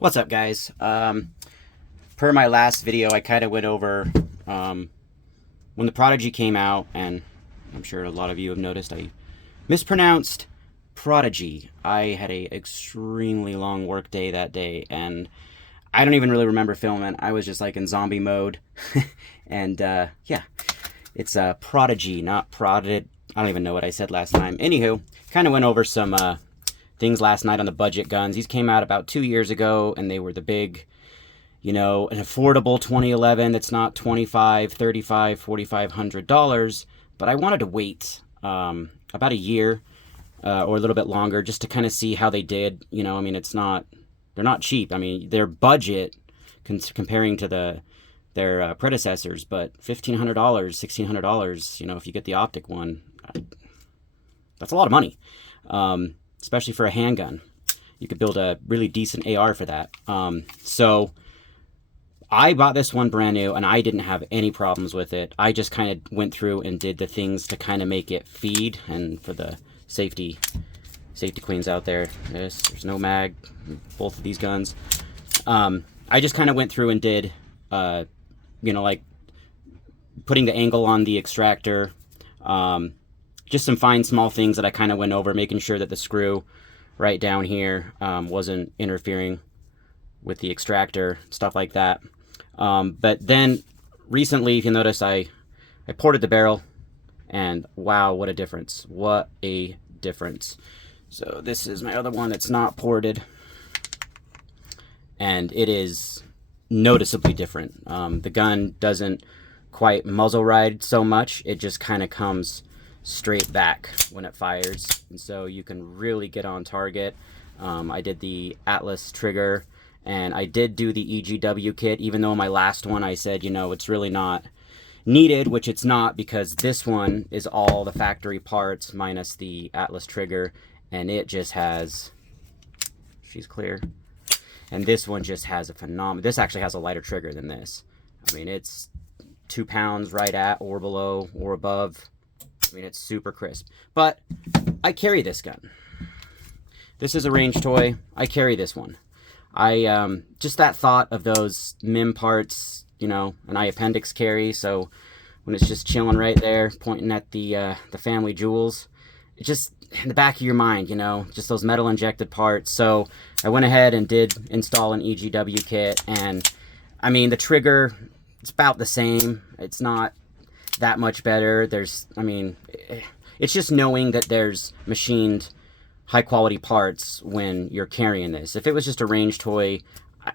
What's up, guys? Per my last video, I kind of went over when the Prodigy came out, and I'm sure a lot of you have noticed I mispronounced Prodigy. I had a extremely long work day that day, and I don't even really remember filming. I was just like in zombie mode, and yeah, it's Prodigy, not prodded. I don't even know what I said last time. Anywho, kind of went over some things last night on the budget guns. These came out about 2 years ago, and they were the big, an affordable 2011 that's not $25, $35, $4,500. But I wanted to wait about a year or a little bit longer just to kind of see how they did. They're not cheap. I mean, their budget comparing to their predecessors, but $1,500, $1,600. If you get the optic one, that's a lot of money. Especially for a handgun. You could build a really decent AR for that. So I bought this one brand new, and I didn't have any problems with it. I just kind of went through and did the things to kind of make it feed, and for the safety queens out there, there's no mag, both of these guns. I just kind of went through and did, like putting the angle on the extractor, just some fine small things that I kind of went over, making sure that the screw right down here wasn't interfering with the extractor, stuff like that. But then recently, if you notice, I ported the barrel, and wow, what a difference. What a difference. So this is my other one that's not ported, and it is noticeably different. The gun doesn't quite muzzle ride so much. It just kind of comes straight back when it fires, and so you can really get on target. I did the Atlas trigger, and I did do the EGW kit, even though my last one I said, it's really not needed, which it's not, because this one is all the factory parts minus the Atlas trigger, and it just has, she's clear, and this one just has a phenomenal, this actually has a lighter trigger than this. I mean, it's 2 pounds right at or below or above. I mean, it's super crisp. But I carry this gun. This is a range toy. I carry this one. I just that thought of those MIM parts, an eye appendix carry. So when it's just chilling right there, pointing at the family jewels, it just in the back of your mind, just those metal injected parts. So I went ahead and did install an EGW kit, and I mean, the trigger, it's about the same. It's not that much better. It's just knowing that there's machined high quality parts when you're carrying this. If it was just a range toy,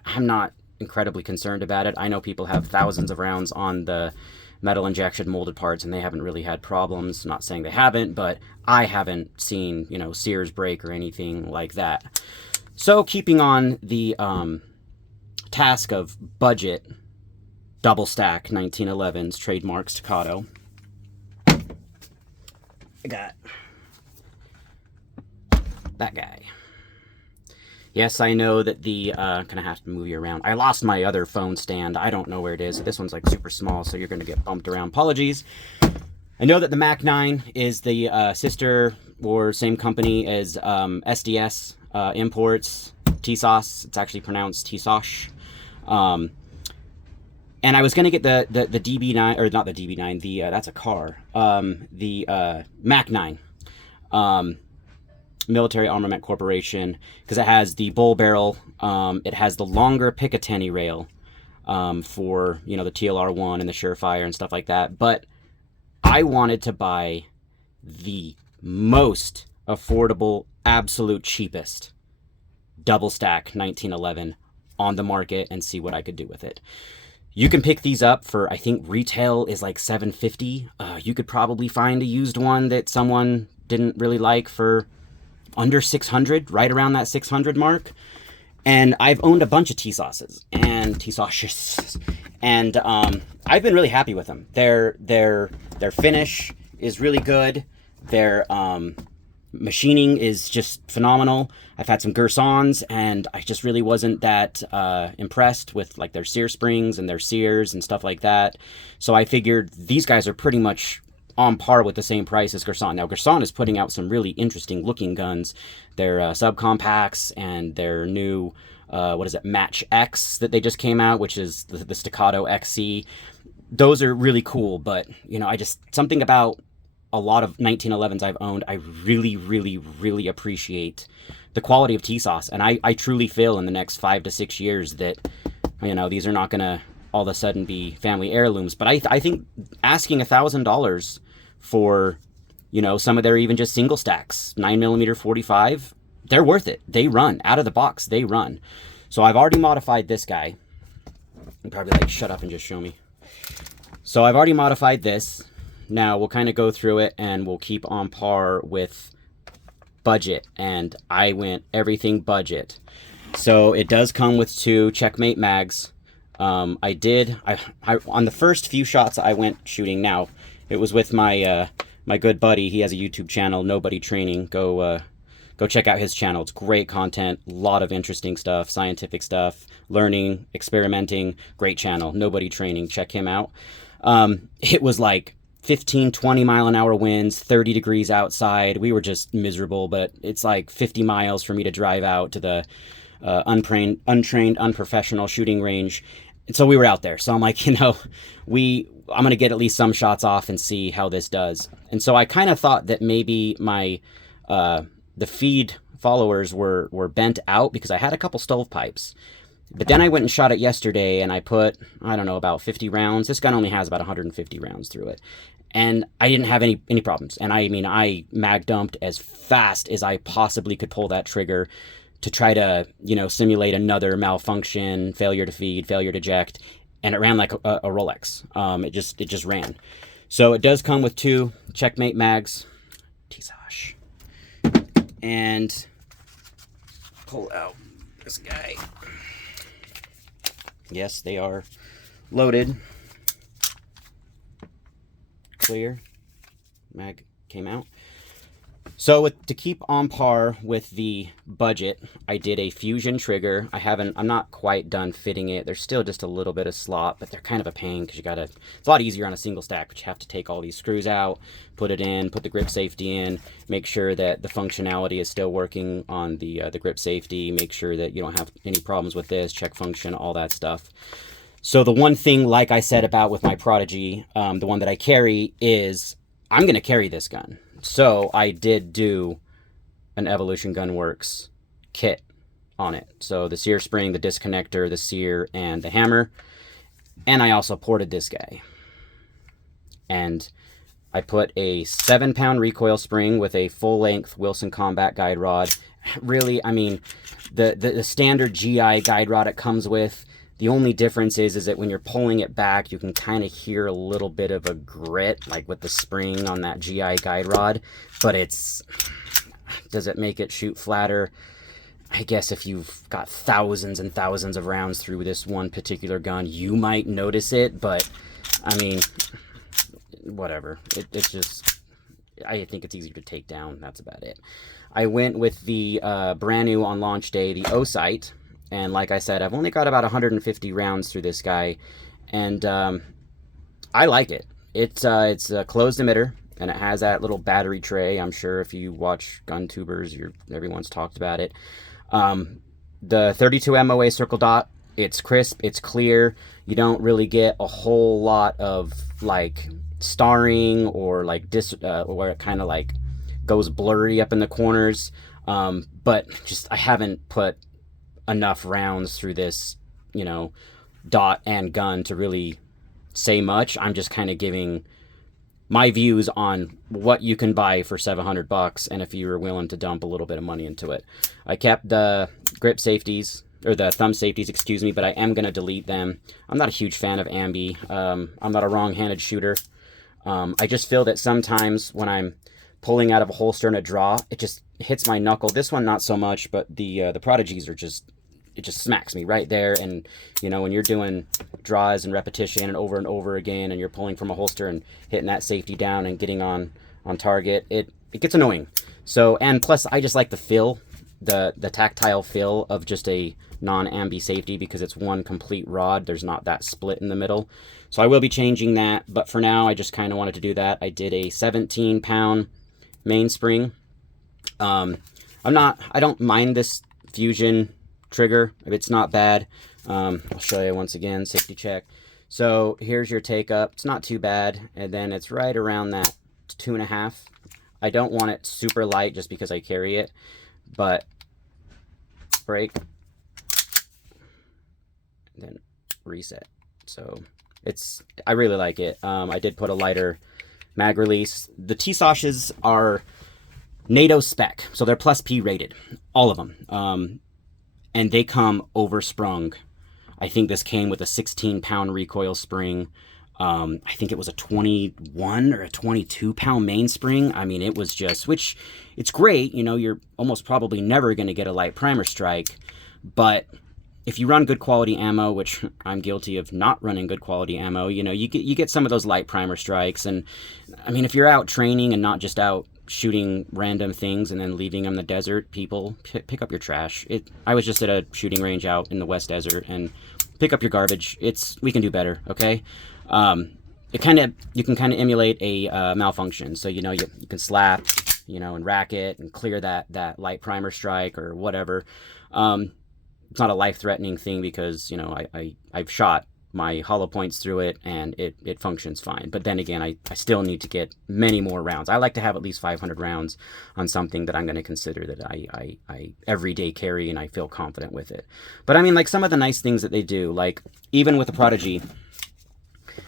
I'm not incredibly concerned about it. I know people have thousands of rounds on the metal injection molded parts, and they haven't really had problems. Not saying they haven't, but I haven't seen, sears break or anything like that. So keeping on the task of budget, double stack 1911's trademark staccato. I got that guy. Yes, I know that the gonna have to move you around. I lost my other phone stand. I don't know where it is. This one's like super small, so you're gonna get bumped around. Apologies. I know that the Mac 9 is the sister or same company as SDS Imports, Tisas. It's actually pronounced Tisas. And I was going to get the DB9, or not the DB9, that's a car, the Mac 9, Military Armament Corporation, because it has the bull barrel, it has the longer Picatinny rail for, the TLR1 and the Surefire and stuff like that. But I wanted to buy the most affordable, absolute cheapest double stack 1911 on the market and see what I could do with it. You can pick these up for, I think retail is like $750. You could probably find a used one that someone didn't really like for under $600, right around that $600 mark. And I've owned a bunch of Tisas and Tisas, and I've been really happy with them. Their finish is really good. Their machining is just phenomenal. I've had some Gersons, and I just really wasn't that impressed with like their sear springs and their sears and stuff like that. So I figured these guys are pretty much on par with the same price as Gerson. Now, Gerson is putting out some really interesting looking guns. Their subcompacts and their new what is it, Match X that they just came out, which is the Staccato XC. Those are really cool, but, you know, something about a lot of 1911s I've owned, I really, really, really appreciate the quality of Tisas. And I truly feel in the next 5 to 6 years that, you know, these are not going to all of a sudden be family heirlooms. But I think asking $1,000 for, you know, some of their even just single stacks, 9mm 45, they're worth it. They run out of the box. They run. So I've already modified this guy. I'm probably like, shut up and just show me. So I've already modified this. Now we'll kind of go through it and we'll keep on par with budget. And I went everything budget. So it does come with 2 Checkmate mags. I on the first few shots I went shooting, now it was with my my good buddy. He has a YouTube channel, Nobody Training. Go check out his channel. It's great content, a lot of interesting stuff, scientific stuff, learning, experimenting. Great channel, Nobody Training. Check him out. It was like 15, 20 mile an hour winds, 30 degrees outside. We were just miserable, but it's like 50 miles for me to drive out to the untrained, unprofessional shooting range. And so we were out there. So I'm like, you know, I'm going to get at least some shots off and see how this does. And so I kind of thought that maybe my, the feed followers were bent out because I had a couple stovepipes. But then I went and shot it yesterday and I put, I don't know, about 50 rounds. This gun only has about 150 rounds through it. And I didn't have any problems. And I mean, I mag dumped as fast as I possibly could pull that trigger to try to, you know, simulate another malfunction, failure to feed, failure to eject. And it ran like a Rolex. It just ran. So it does come with 2 Checkmate mags. Tisas. And pull out this guy. Yes, they are loaded. Clear. Mag came out. So to keep on par with the budget, I did a fusion trigger. I'm not quite done fitting it. There's still just a little bit of slop, but they're kind of a pain because it's a lot easier on a single stack, but you have to take all these screws out, put it in, put the grip safety in, make sure that the functionality is still working on the grip safety, make sure that you don't have any problems with this, check function, all that stuff. So the one thing, like I said about with my Prodigy, the one that I carry is I'm going to carry this gun. So I did do an Evolution Gunworks kit on it. So the sear spring, the disconnector, the sear, and the hammer. And I also ported this guy. And I put a 7-pound recoil spring with a full-length Wilson Combat guide rod. Really, I mean, the standard GI guide rod it comes with, the only difference is that when you're pulling it back, you can kind of hear a little bit of a grit, like with the spring on that GI guide rod. But does it make it shoot flatter? I guess if you've got thousands and thousands of rounds through this one particular gun, you might notice it. But, I mean, whatever. It's just, I think it's easier to take down. That's about it. I went with the brand new on launch day, the O-Sight. And like I said, I've only got about 150 rounds through this guy, and I like it. It's a closed emitter, and it has that little battery tray. I'm sure if you watch gun tubers, everyone's talked about it. The 32 MOA circle dot, it's crisp, it's clear. You don't really get a whole lot of like starring or like where it kind of like goes blurry up in the corners. But just I haven't put enough rounds through this, you know, dot and gun to really say much. I'm just kind of giving my views on what you can buy for $700 and if you were willing to dump a little bit of money into it. I kept the grip safeties, or the thumb safeties, excuse me, but I am going to delete them. I'm not a huge fan of ambi. I'm not a wrong-handed shooter. I just feel that sometimes when I'm pulling out of a holster in a draw, it just hits my knuckle. This one not so much, but the Prodigies are just, it just smacks me right there. And you know, when you're doing draws and repetition and over again, and you're pulling from a holster and hitting that safety down and getting on target, it gets annoying. So, and plus I just like the feel, the tactile feel of just a non-ambi safety, because it's one complete rod. There's not that split in the middle. So I will be changing that, but for now I just kind of wanted to do that. I did a 17-pound mainspring. I don't mind this fusion trigger. It's not bad. I'll show you once again, safety check. So here's your take up. It's not too bad. And then it's right around that 2.5. I don't want it super light just because I carry it, but break, then reset. So I really like it. I did put a lighter mag release. The Tisas are NATO spec, so they're plus P rated, all of them. And they come oversprung. I think this came with a 16-pound recoil spring. I think it was a 21 or a 22-pound mainspring. I mean, it was just, which it's great. You know, you're almost probably never going to get a light primer strike. But if you run good quality ammo, which I'm guilty of not running good quality ammo, you know, you get some of those light primer strikes. And I mean, if you're out training and not just out shooting random things and then leaving them in the desert, people pick up your trash. I was just at a shooting range out in the West Desert, and pick up your garbage. We can do better, okay? You can kind of emulate a malfunction. So, you know, you can slap, you know, and rack it and clear that light primer strike or whatever. It's not a life-threatening thing because, you know, I've shot my hollow points through it and it functions fine. But then again, I still need to get many more rounds. I like to have at least 500 rounds on something that I'm going to consider that I everyday carry and I feel confident with it. But I mean, like some of the nice things that they do, like even with the Prodigy,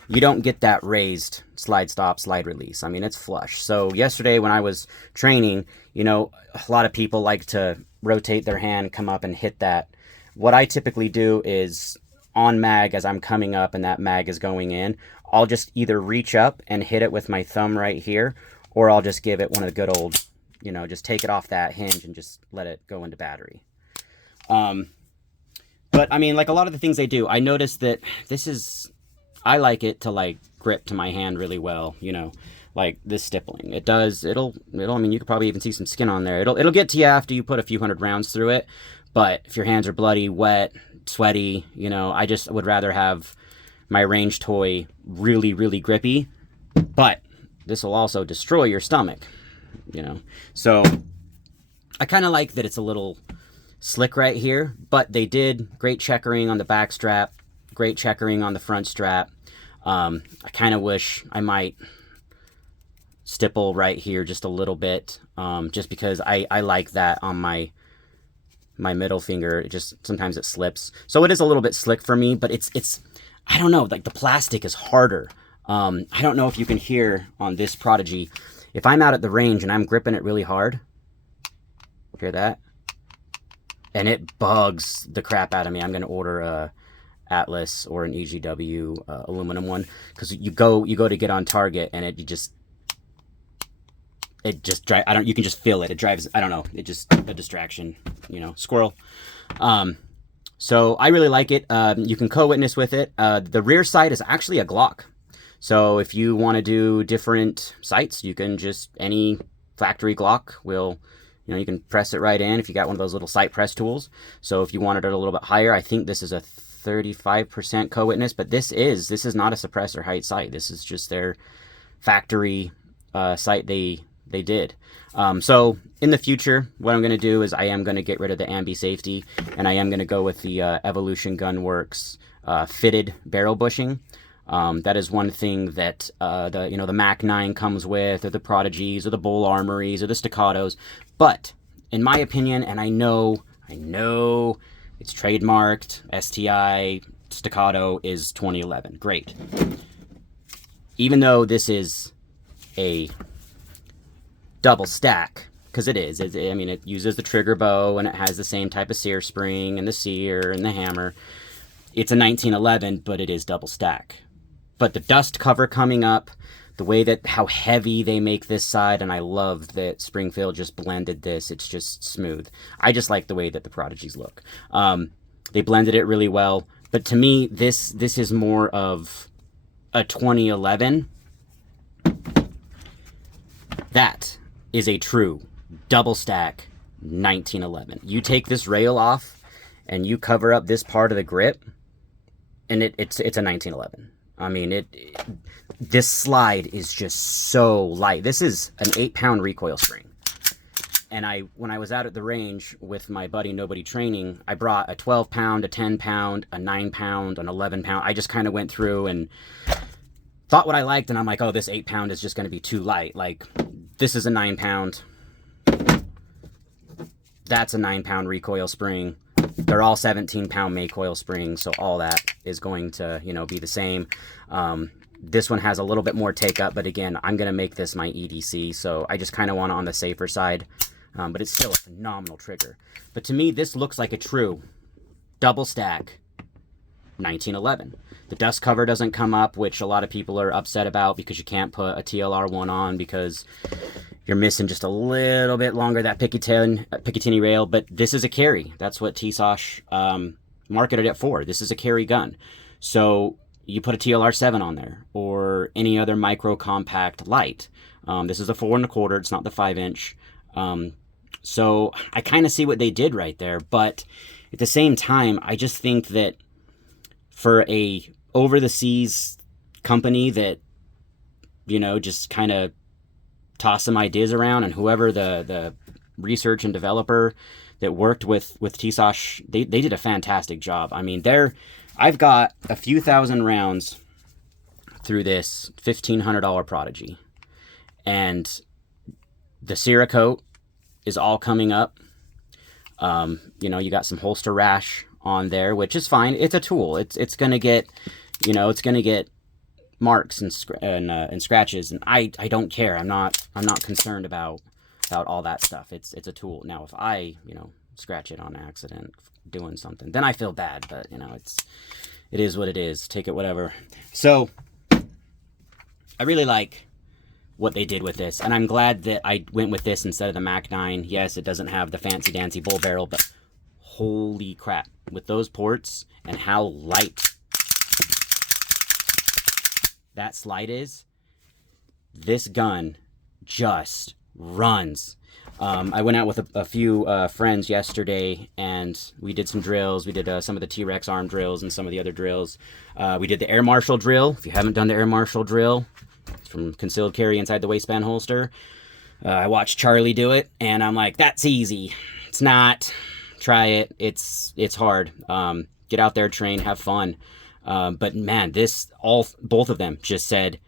you don't get that raised slide stop, slide release. I mean, it's flush. So yesterday when I was training, you know, a lot of people like to rotate their hand, come up and hit that. What I typically do is on mag, as I'm coming up and that mag is going in, I'll just either reach up and hit it with my thumb right here, or I'll just give it one of the good old, you know, just take it off that hinge and just let it go into battery. But I mean, like a lot of the things they do, I noticed that I like it to like grip to my hand really well, you know, like this stippling. It'll, I mean, you could probably even see some skin on there. It'll get to you after you put a few hundred rounds through it. But if your hands are bloody, wet, sweaty, you know, I just would rather have my range toy really, really grippy. But this will also destroy your stomach, you know. So I kind of like that it's a little slick right here, but they did great checkering on the back strap, great checkering on the front strap. I kind of wish I might stipple right here just a little bit, just because I like that on my middle finger. It just, sometimes it slips. So it is a little bit slick for me, but it's I don't know, like the plastic is harder. I don't know if you can hear on this Prodigy, if I'm out at the range and I'm gripping it really hard, hear that? And it bugs the crap out of me. I'm going to order a Atlas or an EGW aluminum one, because you go to get on target and it just drives, you can just feel it. It drives, I don't know, it just a distraction, you know, squirrel. So I really like it. You can co-witness with it. The rear sight is actually a Glock. So if you want to do different sights, you can just, any factory Glock will, you know, you can press it right in if you got one of those little sight press tools. So if you wanted it a little bit higher, I think this is a 35% co-witness, but this is not a suppressor height sight. This is just their factory sight they did. So in the future, what I'm going to do is I am going to get rid of the ambi safety, and I am going to go with the Evolution Gunworks fitted barrel bushing. That is one thing that the Mac 9 comes with, or the Prodigies, or the Bull Armories, or the Staccatos. But in my opinion, and I know it's trademarked, STI Staccato is 2011. Great. Even though this is a double stack, because it is. I mean, it uses the trigger bow, and it has the same type of sear spring, and the sear, and the hammer. It's a 1911, but it is double stack. But the dust cover coming up, the way that, how heavy they make this side, and I love that Springfield just blended this. It's just smooth. I just like the way that the Prodigies look. They blended it really well. But to me, this is more of a 2011. That is a true double stack 1911. You take this rail off and you cover up this part of the grip, and it's a 1911. I mean, this slide is just so light. This is an 8-pound recoil spring. And when I was out at the range with my buddy Nobody Training, I brought a 12 pound, a 10 pound, a 9 pound, an 11 pound. I just kind of went through and thought what I liked, and I'm like, oh, this 8 pound is just going to be too light. Like, this is a 9 pound. That's a 9 pound recoil spring. They're all 17 pound May coil springs, so all that is going to, you know, be the same. This one has a little bit more take up, but again, I'm going to make this my EDC, so I just kind of want it on the safer side. But it's still a phenomenal trigger. But to me, this looks like a true double stack 1911. The dust cover doesn't come up, which a lot of people are upset about because you can't put a TLR1 on because you're missing just a little bit longer that Picatinny rail. But this is a carry. That's what Tisas marketed it for. This is a carry gun. So you put a TLR7 on there or any other micro compact light. This is a 4 1/4. It's not the 5-inch. So I kind of see what they did right there. But at the same time, I just think that for a over the seas company that, you know, just kind of toss some ideas around, and whoever the research and developer that worked with Tisas, they did a fantastic job. I mean, I've got a few thousand rounds through this $1,500 Prodigy, and the Cerakote is all coming up. You know, you got some holster rash on there, which is fine. It's a tool. It's gonna get, you know, it's gonna get marks and scratches, and I don't care. I'm not concerned about all that stuff. It's a tool. Now, if I, you know, scratch it on accident doing something, then I feel bad. But you know, it is what it is. Take it whatever. So I really like what they did with this, and I'm glad that I went with this instead of the Mac 9. Yes, it doesn't have the fancy dancy bull barrel, but holy crap, with those ports and how light that slide is, this gun just runs. I went out with a few friends yesterday, and we did some drills. We did some of the T-Rex arm drills and some of the other drills. We did the Air Marshal drill. If you haven't done the Air Marshal drill, it's from concealed carry inside the waistband holster. I watched Charlie do it, and I'm like, that's easy. It's not. Try it. It's hard. Get out there, train, have fun. But man, both of them just said,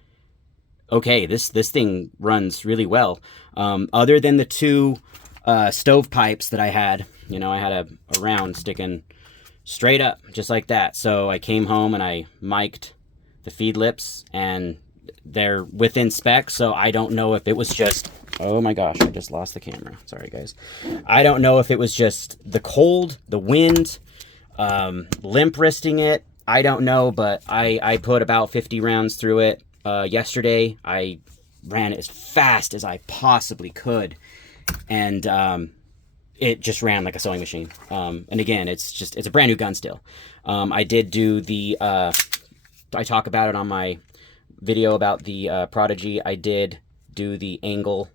okay, this thing runs really well. Other than the two stovepipes that I had, you know, I had a round sticking straight up just like that. So I came home and I mic'd the feed lips, and they're within spec. So I don't know if it was just, oh my gosh, I just lost the camera. Sorry guys. I don't know if it was just the cold, the wind, limp wristing it. I don't know, but I put about 50 rounds through it. Yesterday, I ran it as fast as I possibly could, and it just ran like a sewing machine. And again, it's a brand new gun still. I did do the, I talk about it on my video about the Prodigy. I did do the angle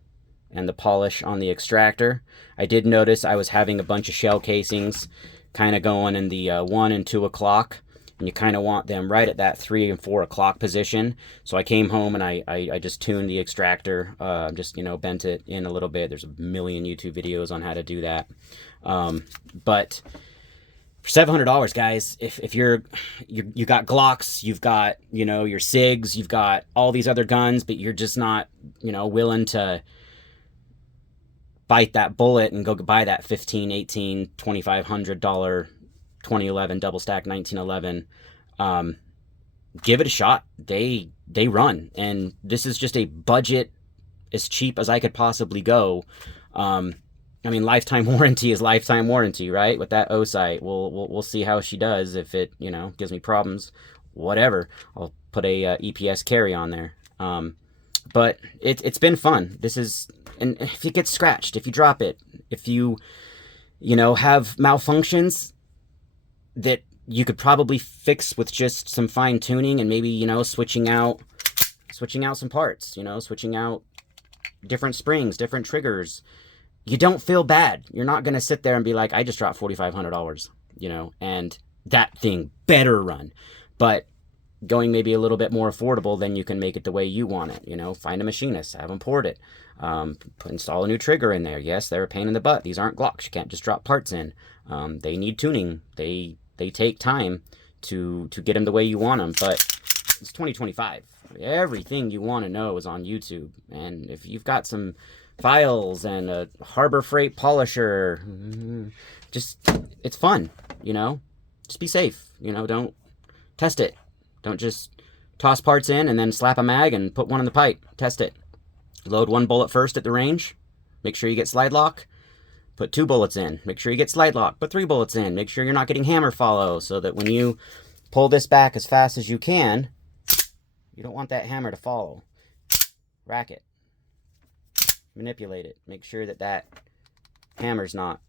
and the polish on the extractor. I did notice I was having a bunch of shell casings kind of going in the 1 and 2 o'clock. And you kind of want them right at that 3 and 4 o'clock position. So I came home and I just tuned the extractor, just, you know, bent it in a little bit. There's a million YouTube videos on how to do that. But for $700, guys, if you got Glocks, you've got, you know, your SIGs, you've got all these other guns, but you're just not, you know, willing to bite that bullet and go buy that $1,500, $1,800, $2,500 2011 double stack 1911, give it a shot. They run, and this is just a budget, as cheap as I could possibly go. I mean, lifetime warranty is lifetime warranty, right? With that O-sight, we'll see how she does. If it, you know, gives me problems, whatever, I'll put a EPS carry on there. But it's been fun. This is, and if it gets scratched, if you drop it, if you know, have malfunctions that you could probably fix with just some fine tuning and maybe, you know, switching out some parts, you know, switching out different springs, different triggers. You don't feel bad. You're not going to sit there and be like, I just dropped $4,500, you know, and that thing better run. But going maybe a little bit more affordable, then you can make it the way you want it, you know, find a machinist, have them port it. Install a new trigger in there. Yes, they're a pain in the butt. These aren't Glocks. You can't just drop parts in. They need tuning. They take time to get them the way you want them. But it's 2025. Everything you want to know is on YouTube. And if you've got some files and a Harbor Freight polisher, just, it's fun, you know? Just be safe, you know? Don't test it. Don't just toss parts in and then slap a mag and put one in the pipe. Test it. Load 1 bullet first at the range. Make sure you get slide lock. Put 2 bullets in. Make sure you get slide lock. Put 3 bullets in. Make sure you're not getting hammer follow, so that when you pull this back as fast as you can, you don't want that hammer to follow. Rack it. Manipulate it. Make sure that that hammer's not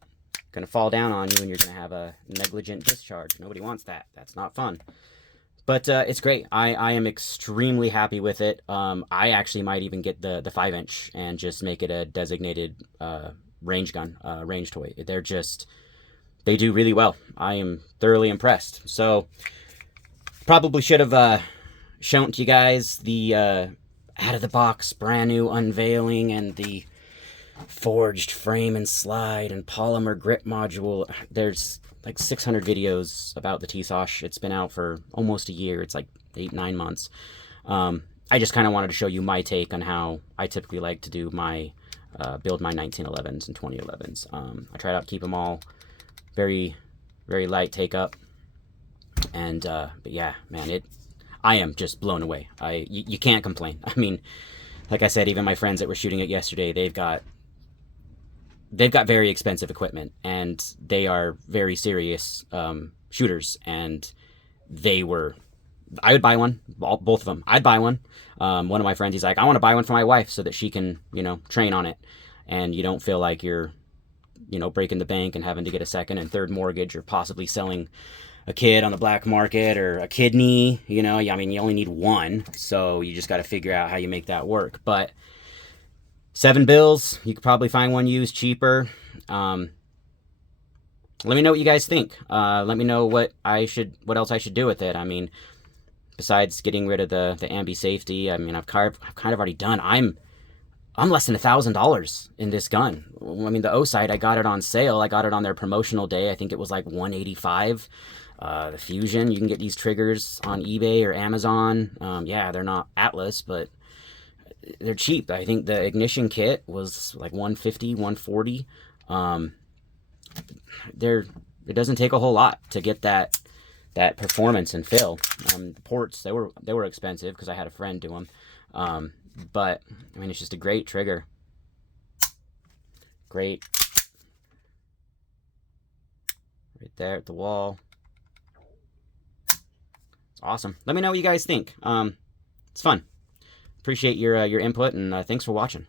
going to fall down on you and you're going to have a negligent discharge. Nobody wants that. That's not fun. But it's great. I am extremely happy with it. I actually might even get the 5-inch and just make it a designated range gun, range toy. They do really well. I am thoroughly impressed. So probably should have shown to you guys the out of the box brand new unveiling and the forged frame and slide and polymer grip module. There's like 600 videos about the Tisas. It's been out for almost a year. It's like 8-9 months. I just kind of wanted to show you my take on how I typically like to do my build my 1911s and 2011s. I try to keep them all very, very light take up. And but yeah, man, I am just blown away. You can't complain. I mean, like I said, even my friends that were shooting it yesterday, they've got very expensive equipment, and they are very serious shooters, and I would buy one, both of them. I'd buy one. One of my friends, he's like, I want to buy one for my wife so that she can, you know, train on it, and you don't feel like you're, you know, breaking the bank and having to get a second and third mortgage, or possibly selling a kid on the black market, or a kidney, you know. I mean, you only need one, so you just got to figure out how you make that work. But $7, you could probably find one used cheaper. Let me know what you guys think. Let me know what else I should do with it. I mean, besides getting rid of the ambi safety, I mean, I've kind of already done. I'm less than $1,000 in this gun. I mean, the O-Sight, I got it on sale. I got it on their promotional day. I think it was like $185. The Fusion, you can get these triggers on eBay or Amazon. Yeah, they're not Atlas, but they're cheap. I think the ignition kit was like $150, $140. It doesn't take a whole lot to get that performance and feel. The ports, they were expensive because I had a friend do them. But I mean, it's just a great trigger. Great. Right there at the wall. It's awesome. Let me know what you guys think. It's fun. Appreciate your input, and thanks for watching.